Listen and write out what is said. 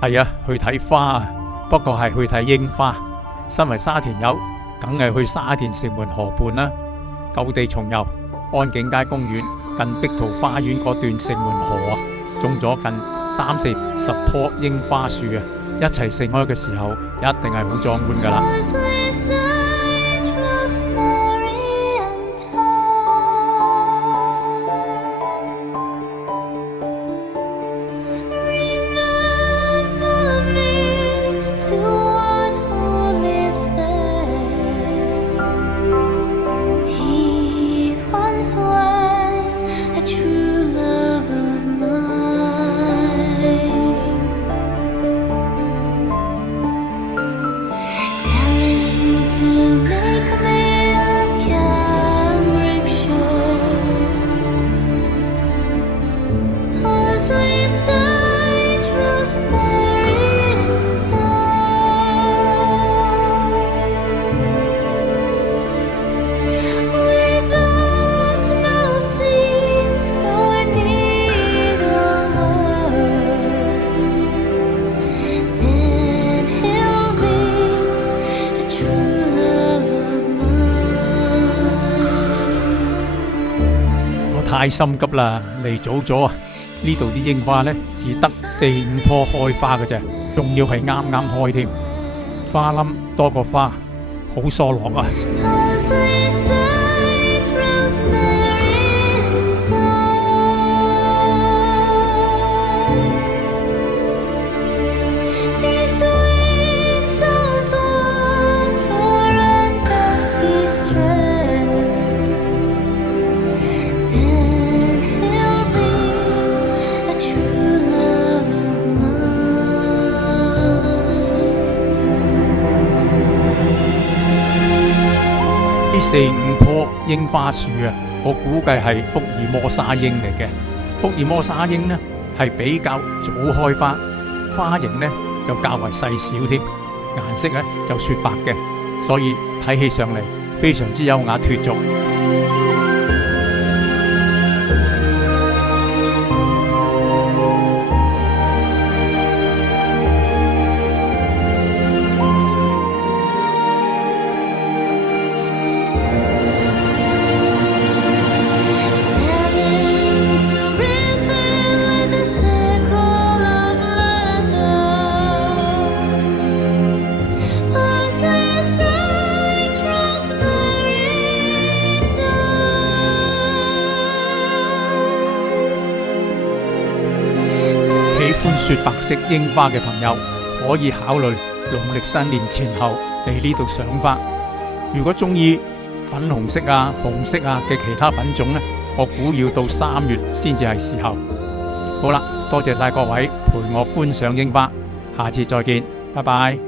係啊，去睇花啊，不過係去睇櫻花。身為沙田友，梗係去沙田城門河畔啦。舊地重遊，安景街公園近碧桃花園嗰段城門河啊，種咗近30-40棵櫻花樹啊，一齊盛開嘅時候，一定係好壯觀噶啦。太心急啦，嚟早咗啊！呢度啲櫻花呢，只得4-5棵開花嘅啫，仲要係啱啱開添，花冧多過花，好疏落啊！呢4-5棵櫻花樹啊，我估計係福爾摩沙櫻嚟嘅。福爾摩沙櫻呢係比較早開花，花型呢就較為細小添，顏色呢就雪白嘅，所以睇起上嚟非常之優雅脫俗。喜歡雪白色櫻花嘅朋友，可以考慮農曆新年前後嚟呢度賞花。如果中意粉紅色啊、紅色啊嘅其他品種呢，我估要到3月先至係時候。好啦，多謝晒各位陪我觀賞櫻花，下次再見，拜拜。